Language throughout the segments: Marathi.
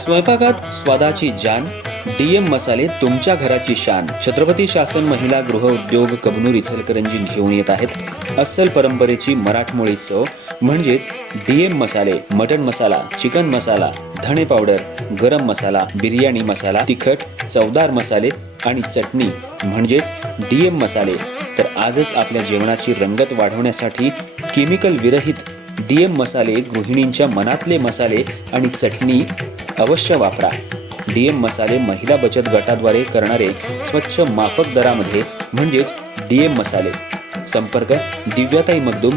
स्वयंपाकात स्वादाची जान, डीएम मसाले तुमच्या घराची शान. छत्रपती शासन महिला गृह उद्योग कबनूर इचलकरंजी घेऊन येत आहेत अस्सल परंपरेची मराठमोळी चव म्हणजेच डीएम मसाले. मटन मसाला, चिकन मसाला, धणे पावडर, गरम मसाला, बिर्याणी मसाला, तिखट चवदार मसाले आणि चटणी म्हणजेच डीएम मसाले. तर आजच आपल्या जेवणाची रंगत वाढवण्यासाठी केमिकल विरहित डीएम मसाले, गृहिणींच्या मनातले मसाले आणि चटणी अवश्य वापरा. डीएम मसाले महिला बचत गटाद्वारे करणारे स्वच्छ माफक दरामध्ये म्हणजेच डीएम मसाले. संपर्क दिव्याताई मगदूम,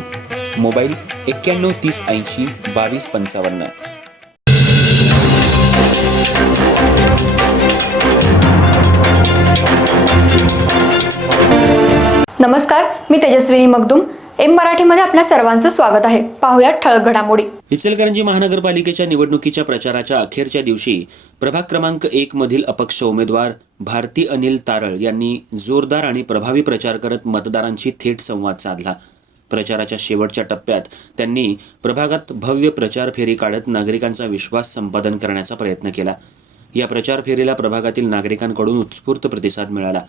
मोबाईल 91 30 80 22 55. नमस्कार, मी तेजस्विनी मगदूम. एम मराठीमध्ये आपल्या सर्वांचं स्वागत आहे. पाहुयात ठळक घडामोडी. इचलकरंजी महानगरपालिकेच्या निवडणुकीच्या प्रचाराच्या अखेरच्या दिवशी प्रभाग क्रमांक 1 मधील अपक्ष उमेदवार भारती अनिल तारळ यांनी जोरदार आणि प्रभावी प्रचार करत मतदारांशी थेट संवाद साधला. प्रचाराच्या शेवटच्या टप्प्यात त्यांनी प्रभागात भव्य प्रचार फेरी काढत नागरिकांचा विश्वास संपादन करण्याचा प्रयत्न केला. या प्रचार फेरीला प्रभागातील नागरिकांकडून उत्स्फूर्त प्रतिसाद मिळाला.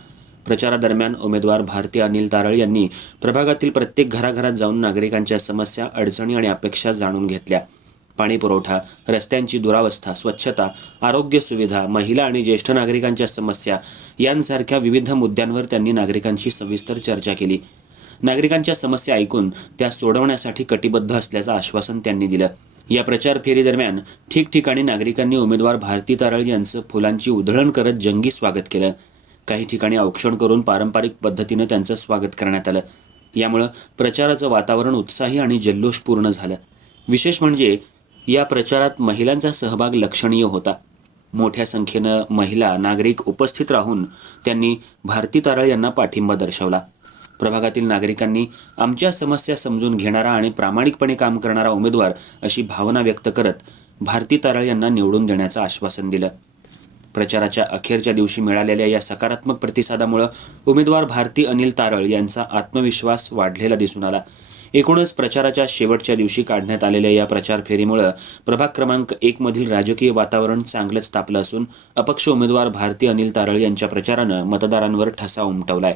प्रचारादरम्यान उमेदवार भारती अनिल तारळ यांनी प्रभागातील प्रत्येक घराघरात जाऊन नागरिकांच्या समस्या, अडचणी आणि अपेक्षा जाणून घेतल्या. पाणी पुरवठा, रस्त्यांची दुरावस्था, स्वच्छता, आरोग्य सुविधा, महिला आणि ज्येष्ठ नागरिकांच्या समस्या यांसारख्या विविध मुद्द्यांवर त्यांनी नागरिकांशी सविस्तर चर्चा केली. नागरिकांच्या समस्या ऐकून त्या सोडवण्यासाठी कटिबद्ध असल्याचं आश्वासन त्यांनी दिलं. या प्रचार फेरीदरम्यान ठिकठिकाणी नागरिकांनी उमेदवार भारती तारळ यांचं फुलांची उधळण करत जंगी स्वागत केलं. काही ठिकाणी औक्षण करून पारंपरिक पद्धतीनं त्यांचं स्वागत करण्यात आलं. यामुळं प्रचाराचं वातावरण उत्साही आणि जल्लोषपूर्ण झालं. विशेष म्हणजे या प्रचारात महिलांचा सहभाग लक्षणीय होता. मोठ्या संख्येनं महिला नागरिक उपस्थित राहून त्यांनी भारती तारळ यांना पाठिंबा दर्शवला. प्रभागातील नागरिकांनी आमच्या समस्या समजून घेणारा आणि प्रामाणिकपणे काम करणारा उमेदवार अशी भावना व्यक्त करत भारती तारळ यांना निवडून देण्याचं आश्वासन दिलं. प्रचाराच्या अखेरच्या दिवशी मिळालेल्या या सकारात्मक प्रतिसादामुळे उमेदवार भारती अनिल तारळ यांचा आत्मविश्वास वाढलेला दिसून आला. एकूणच प्रचाराच्या शेवटच्या दिवशी काढण्यात आलेल्या या प्रचार फेरीमुळे प्रभाग क्रमांक 1 मधील राजकीय वातावरण चांगलंच तापलं असून अपक्ष उमेदवार भारती अनिल तारळ यांच्या प्रचारानं मतदारांवर ठसा उमटवलाय.